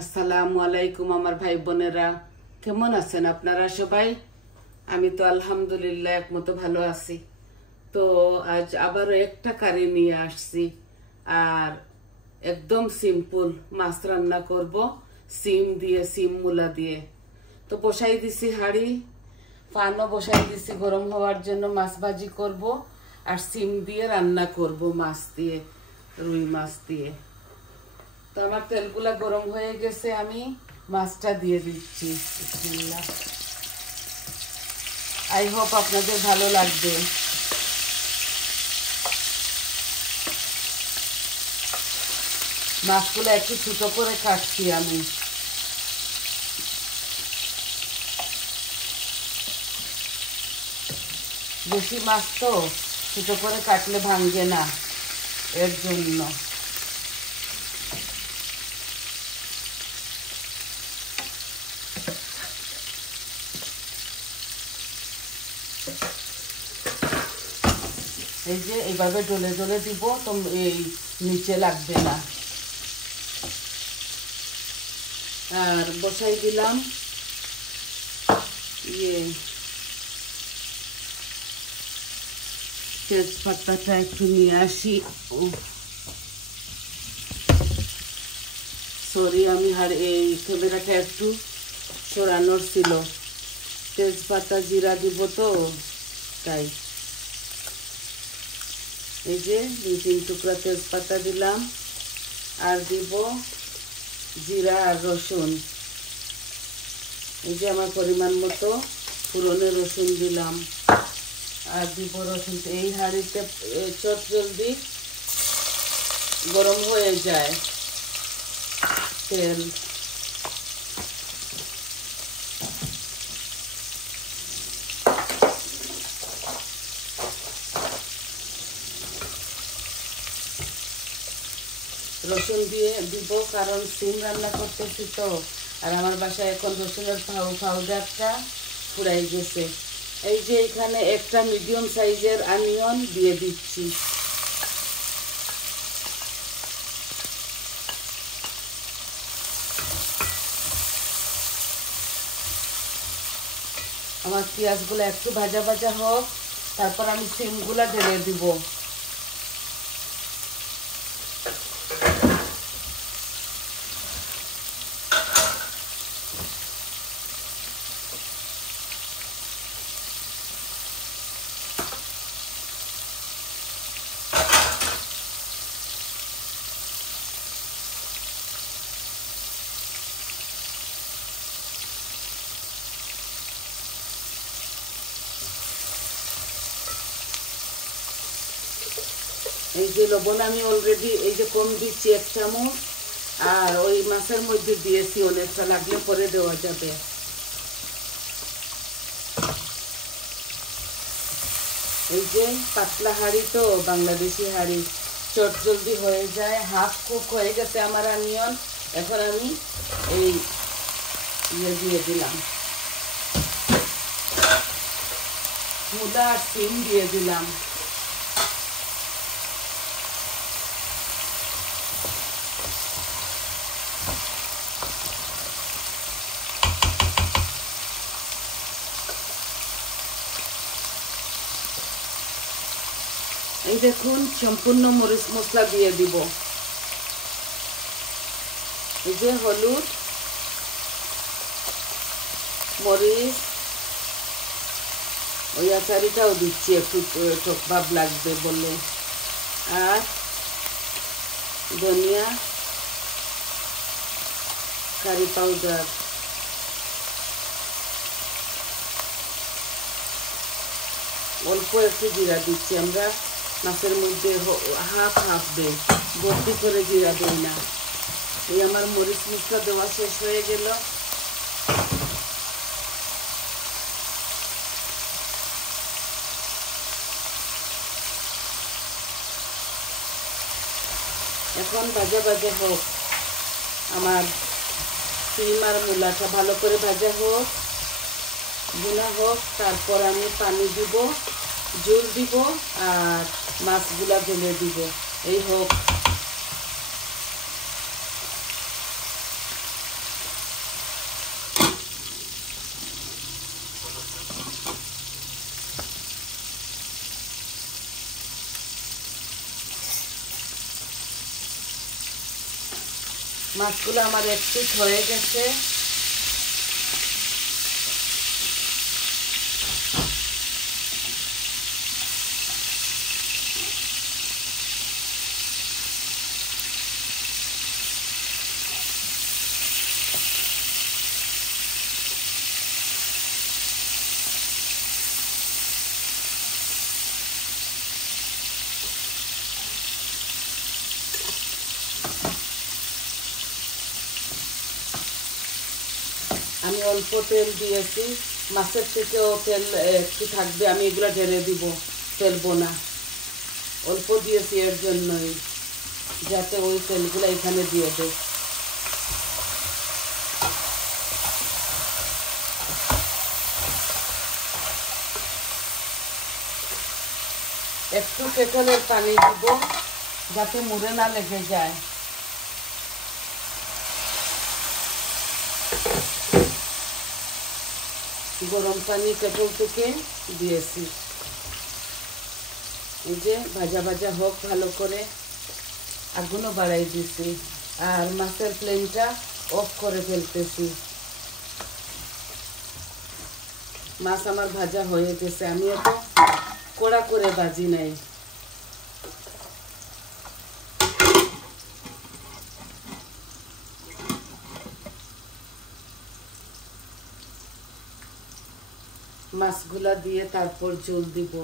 আসসালামু আলাইকুম আমার ভাই বোনেরা, কেমন আছেন আপনারা সবাই? আমি তো আলহামদুলিল্লাহ একমতো ভালো আছি। তো আজ আবারও একটা কারি নিয়ে আসছি, আর একদম সিম্পল মাছ রান্না করব সিম দিয়ে, সিম মূলা দিয়ে। তো বসাই দিছি হাঁড়ি, পানও বসাই দিছি গরম হওয়ার জন্য। মাছ ভাজি করব আর সিম দিয়ে রান্না করব, মাছ দিয়ে, রুই মাছ দিয়ে। তো আমার তেলগুলা গরম হয়ে গেছে, আমি মাছটা দিয়ে দিচ্ছি। বিসমিল্লাহ। আই হোপ আপনাদের ভালো লাগবে। মাছগুলো একটু ছোট করে কাটছি আমি। বেশি মাছ তো ছোট করে কাটলে ভাঙবে না, এর জন্য। এই যে এইভাবে ডলে ডলে দিব, তো এই নিচে লাগবে না। আর বসাই দিলাম তেজপাতাটা একটু নিয়ে আসি। সরি, আমি এই ক্যামেরাটা একটু সরানোর ছিল। তেজপাতা জিরা দিব তো, তাই। এই যে 2-3 টুকরা তেজপাতা দিলাম, আর দিব জিরা আর রসুন। এই যে আমার পরিমাণ মতো পুরনো রসুন দিলাম, আর দিব রসুন। এই হাঁড়িতে চট জলদি গরম হয়ে যায় তেল। রসুন দিয়ে দিব কারণ সিম রান্না করতেছি তো, আর আমার বাসায় এখন রসুনের পাউডারটা ফুরাই গেছে। এই যে এখানে একটা মিডিয়াম সাইজের অনিয়ন দিয়ে দিচ্ছি। আমার পেঁয়াজগুলো একটু ভাজা ভাজা হোক, তারপর আমি সিমগুলা ঢেলে দিব। এই যে লবণ আমি অলরেডি এই যে কম দিচ্ছি 1 চামচ, আর ওই মাছের মধ্যে দিয়েছি অনেকটা, লাগলে পরে দেওয়া যাবে। এই যে পাতলা হাঁড়ি তো, বাংলাদেশি হাঁড়ি, চট জলদি হয়ে যায়। হাফ কুক হয়ে গেছে আমার অনিয়ন। এখন আমি এই দিয়ে দিলাম মূলা আর সিম দিয়ে দিলাম। এই দেখুন, সম্পূর্ণ মরিচ মশলা দিয়ে দিব। এই যে হলুদ, মরিচ, ওই আচারিটাও দিচ্ছি, একটু টক ভাব লাগবে বলে। আর ধনিয়া, কারি পাউডার, অল্প একটু জিরা দিচ্ছি। আমরা মাছের মধ্যে হাফ হাফ দেই, ভর্তি করে জিরা দেই না। এই আমার মরিচ মশলা দেওয়া শেষ হয়ে গেল। এখন ভাজা ভাজা হোক, আমার সিম আর মূলাটা ভালো করে ভাজা হোক, ভুনা হোক। তারপর আমি পানি দিব, জল দিব, আর মাছগুলা ঢেলে দিব। এই হোক। মাছগুলো আমার একটু হয়ে গেছে। আমি অল্প তেল দিয়েছি, মাছের থেকেও তেল একটু থাকবে, আমি এগুলো ঢেলে দিব, ফেলবো না। অল্প দিয়েছি এর জন্যই, যাতে ওই তেলগুলো এখানে দিয়ে দেয়। একটু কেটলের পানি দিব যাতে মুড়ে না লেগে যায়। গরম পানি কেটল থেকে দিয়েছি। এই যে ভাজা ভাজা হোক ভালো করে, আগুনও বাড়াই দিছি, আর মাছের ফ্লেমটা অফ করে ফেলতেছি। মাছ আমার ভাজা হয়ে গেছে, আমি এত কড়া করে ভাজি নাই। মাছগুলা দিয়ে তারপর ঝোল দিব।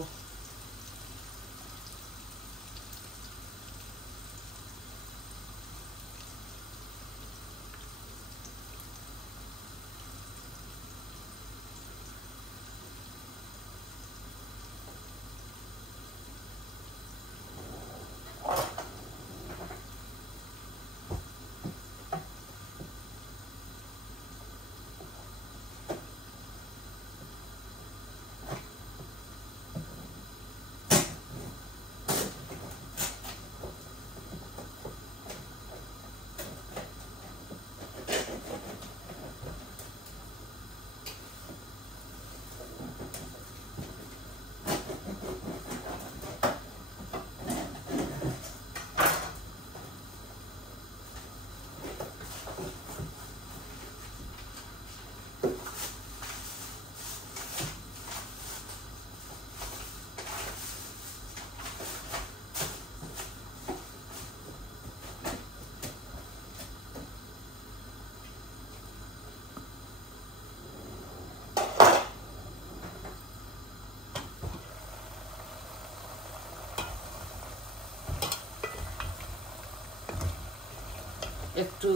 একটু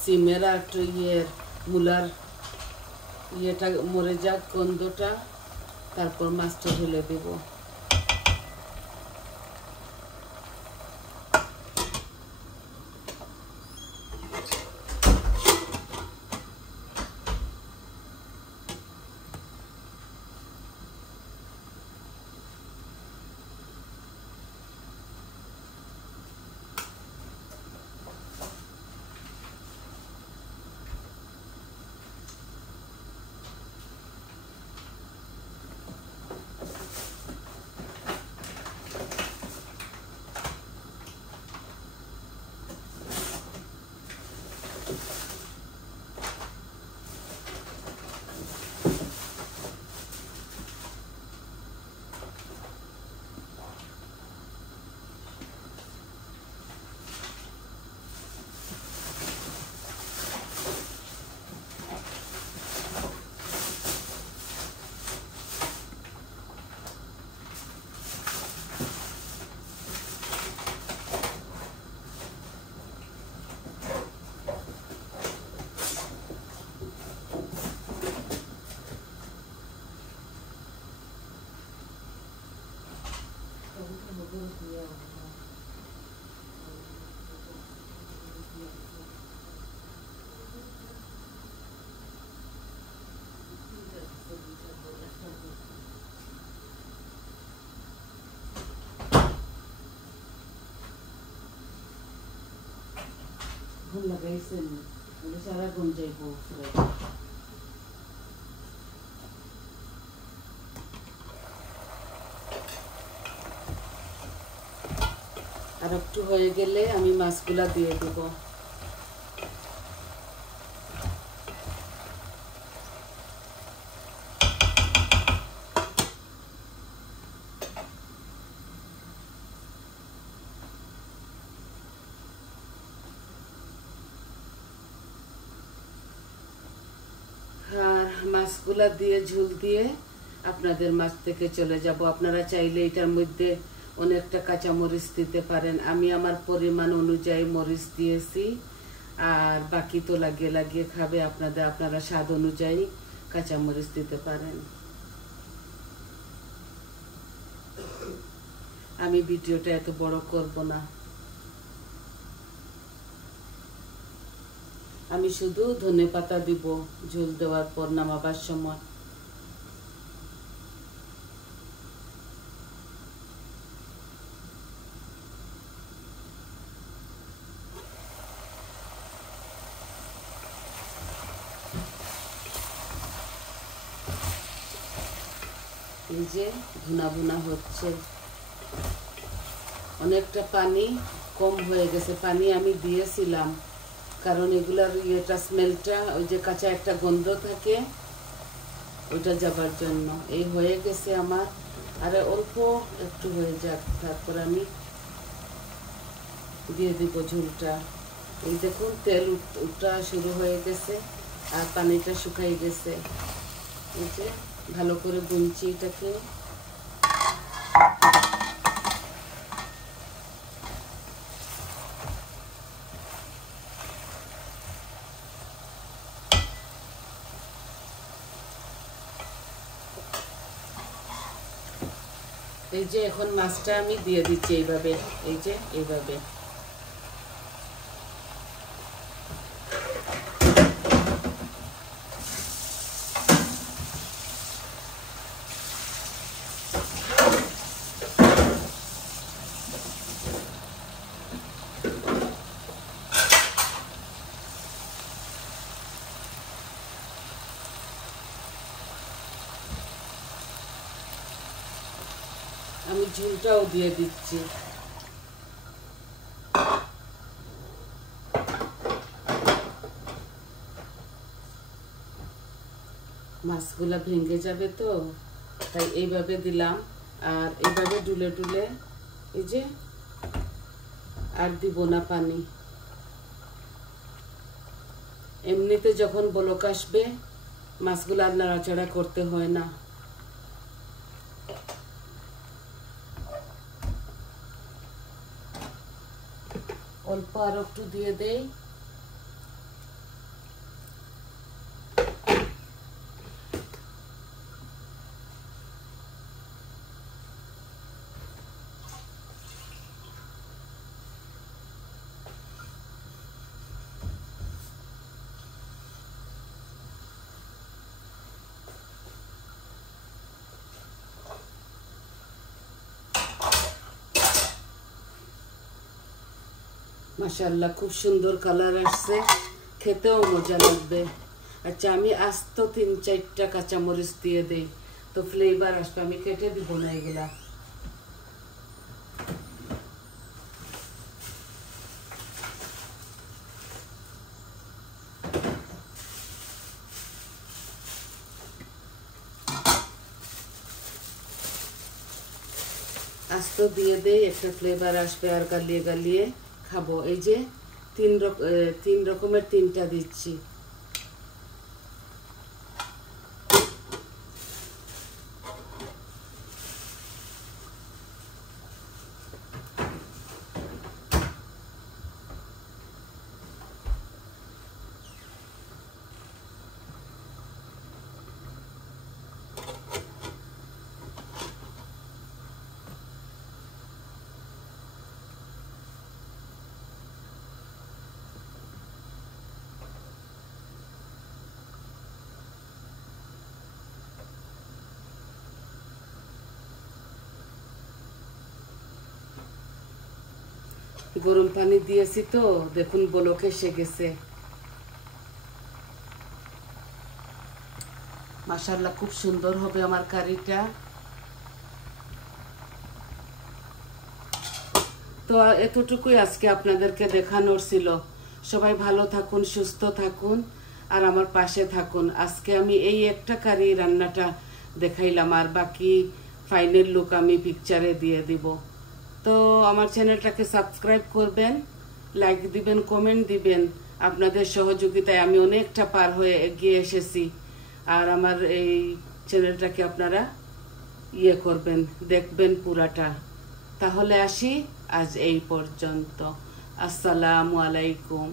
সিমের একটু মূলার ইয়েটা মরে যাক গন্ধটা, তারপর মাছটা ঢেলে দেব। ঘুম লাগাইছেন, সারা ঘুম যাইব। আর একটু হয়ে গেলে আমি মাছগুলা দিয়ে দেব। মাছগুলা দিয়ে ঝোল দিয়ে আপনাদের মাছ থেকে চলে যাব। আপনারা চাইলে এটার মধ্যে অনেকটা কাঁচামরিচ দিতে পারেন। আমি আমার পরিমাণ অনুযায়ী মরিচ দিয়েছি, আর বাকি তো লাগিয়ে লাগিয়ে খাবে। আপনারা স্বাদ অনুযায়ী কাঁচামরিচ দিতে পারেন। আমি ভিডিওটা এত বড় করব না, আমি শুধু ধনেপাতা দিব ঝোল দেওয়ার পর নামাবার সময়। এই যে ভুনা ভুনা হচ্ছে, অনেকটা পানি কম হয়ে গেছে। পানি আমি দিয়েছিলাম কারণ এগুলার স্মেলটা, ওই যে কাঁচা একটা গন্ধ থাকে, ওইটা যাবার জন্য। এই হয়ে গেছে আমার, আর অল্প একটু হয়ে যাক, তারপর আমি দিয়ে দিব ঝোলটা। এই দেখুন তেল উঠা শুরু হয়ে গেছে আর পানিটা শুকাই গেছে। এই যে ভালো করে বুনছি এটাকে। এই যে এখন মাছটা আমি দিয়ে দিচ্ছি এইভাবে, এই যে এইভাবে। আমি ঝোলটাও দিয়ে দিচ্ছি। মাছগুলা ভেঙে যাবে তো, তাই এইভাবে দিলাম। আর এইভাবে ডুলে ডুলে, এই যে আর দিব না পানি। এমনিতে যখন বলক আসবে মাছগুলো আর নাড়াচাড়া করতে হয় না। অল্প আর একটু দিয়ে দেই। মাশাআল্লাহ, খুব সুন্দর কালার আসছে, খেতেও মজা লাগবে। আচ্ছা, আমি আস্ত 3-4টা কাঁচামরিচ দিয়ে দেই, তো ফ্লেভার আসবে। আমি কেটে দিব না এগুলা। আস্ত দিয়ে দেই, একটা ফ্লেভার আসবে আর গালিয়ে গালিয়ে খাবো। এই যে তিন রকমের 3টা দিচ্ছি। গরম পানি দিয়েছি তো, দেখুন বলক এসে গেছে। মাশাআল্লাহ, খুব সুন্দর হবে আমার কারিটা। তো এতটুকুই আজকে আপনাদেরকে দেখানোর ছিল। সবাই ভালো থাকুন, সুস্থ থাকুন, আর আমার পাশে থাকুন। আজকে আমি এই একটা কারি রান্নাটা দেখাইলাম, আর বাকি ফাইনাল লুক আমি পিকচারে দিয়ে দিব। তো আমার চ্যানেলটাকে সাবস্ক্রাইব করবেন, লাইক দিবেন, কমেন্ট দিবেন। আপনাদের সহযোগিতায় আমি অনেকটা পার হয়ে এগিয়ে এসেছি। আর আমার এই চ্যানেলটাকে আপনারা ইয়ে করবেন, দেখবেন পুরাটা। তাহলে আসি, আজ এই পর্যন্ত। আসসালামু আলাইকুম।